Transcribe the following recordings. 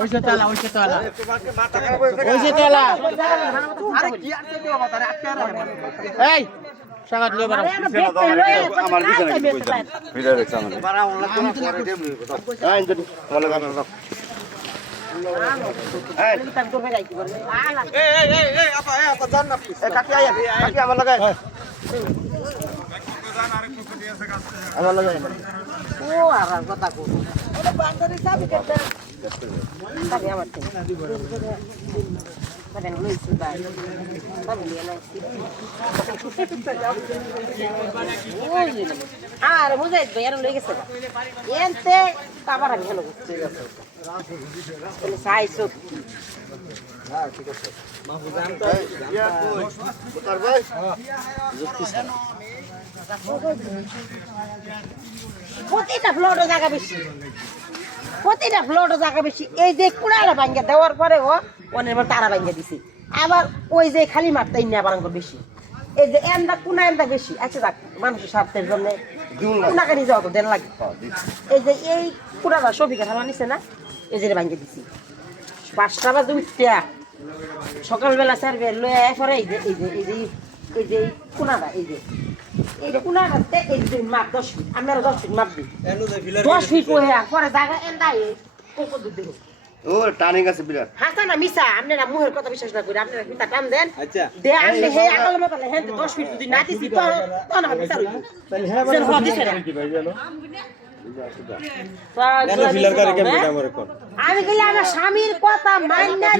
ওইসে তোলা আরে কি আর দেব বাবা তারে আটকে রাখে এই সাগাত লই বাড়া আমার বিছানা কি কইতাম ভিড়ে রেখে আমার বাড়া অনলাইন করে দেব আইন যদি ভালো গান রাখ এই আপা জান না এই কাকি আয়া কাকি আমার লাগায় আমার লাগায় ও আর কথা কো এটা বান্দারে চাবি কেটে চাবি আমার তো বাদেন লইছি ভাই চাবি নিয়ে নাইছি আর বুঝাই ভাই আর লই গেছে এনতে আবার আমি হলো ঠিক আছে তাহলে সাইছো হ্যাঁ ঠিক আছে মাহফুজান তো বুতার ভাই প্রতিটা ফ্লোরে জায়গা বেশি এই যে কুড়াটা ভাঙ্গা দেওয়ার পরে ও অনেক তারা ভাঙ্গা দিছি আবার ওই যে খালি মারটাই নিয়ে আবার বেশি এই যে এন্দা কুনা এন্দা বেশি আচ্ছা দেখ মানুষের স্বার্থের জন্য কুনাকানি যাওয়া তো দেন লাগে এই যে এই কুড়াটা সবিকা ঠালা নিছে না এই যে ভাঙ্গা দিছি 5টা বাজে উঠতে সকালবেলা সারবে লয়ে পরে এই যে কুনাটা এই যে এইটা কুনাটাতে এই যে মাপ 10 ফিট আমরা 10 ফিট মাপ দিই 10 ফিট ওহে পরে জায়গা এন্দাই কোকো দুধ দেব ও টানিং আছে বিরাট হাসা না মিছা আপনারা মুহের কথা বিশ্বাস না করি আপনারা পিতা টান দেন আচ্ছা দে আপনি হে আকাল মত হে 10 ফিট যদি না দিছি তো না বিচার হইব তাহলে হে বড় কি ভাই জানো আমি গেলে আমার স্বামীর কথা মাইনা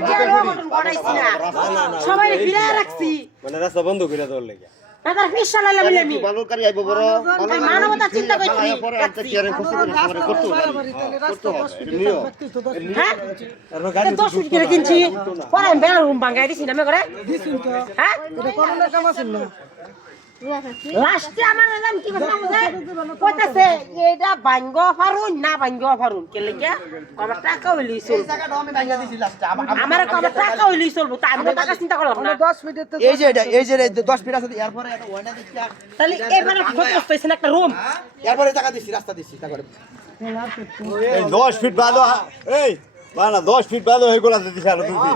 গড়াইছি না সবাই ফিরে রাখছি মানে রাস্তা বন্ধ করে দেওয়ার লাগে দাদা ফিশা লাইলা মিলে আমি বালুকারি আইবো বড় মানবতা চিন্তা করছি একটা কিয়ারে কষ্ট করে করতে হ্যাঁ গাড়ি 10 ফিট করে কিনছি পরে আমি বেলা রুম ভাঙাই দিছি না মে করে দিছিন তো হ্যাঁ এটা করোনা কাম আছে না লাস্টে আমার নাম কি কথা কইতাছে এইটা ভাঙ্গ ফারুন না ভাঙ্গ ফারুন কে লাগিয়া আমার টাকা হইলি চল এই জায়গাটা আমি ভাঙ্গা দিছি লাস্টে আমার কত টাকা হইলি চলবো তা আমি টাকা চিন্তা করলাম না 10 ফিট এই যে 10 ফিট আছে এর পরে এটা ওইটা দিছি তাহলে এবারে ফটো হইছে না একটা রুম এর পরে টাকা দিছি রাস্তা দিছি তারপরে এই 10 ফিট বাদো এই বানা 10 ফিট বাদো হই গোলা দিছি আর তুমি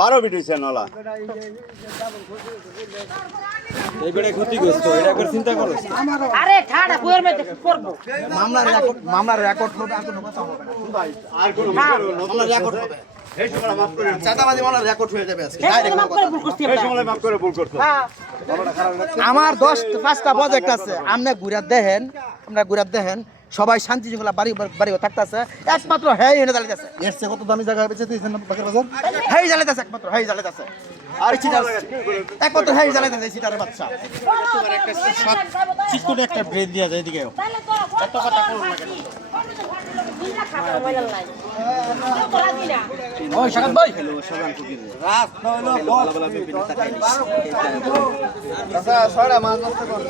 12 ফিট হইছে নলা এই বেড়ে ক্ষতিগ্রস্ত এটা করে চিন্তা করো আরে ঠাড়া বইয়ের মধ্যে করব মামলার রেকর্ড হবে আর কোনো কথা হবে না ভাই আর কোনো মামলার রেকর্ড হবে এই সময় মাফ করে চাঁদাবাজি মামলার রেকর্ড হয়ে যাবে আজকে ডাইরেক্ট মাফ করে ভুল করছি এই সময় মাফ করে ভুল করছো হ্যাঁ আমার 5টা প্রজেক্ট আছে আপনি ঘুরে দেখেন আমরা ঘুরে দেখেন সবাই শান্তি শৃঙ্খলা বাড়ি থাকতেছে একমাত্র হেই এনে জ্বালাইতেছে এর চেয়ে কত দামি জায়গা বেঁচে দিয়েছেন বাকের বাজার হেই জ্বালাইতেছে একমাত্র হেই জ্বালাইতেছে আর চিটার একমাত্র হেই জ্বালাইতেছে চিটারের বাচ্চা চিকুন একটা ব্রেন দিয়া যায় এদিকে এত কথা করুন না কেন ওই সাকাত ভাই রাস্তা হলো বল আচ্ছা ছয়টা মাছ নষ্ট কর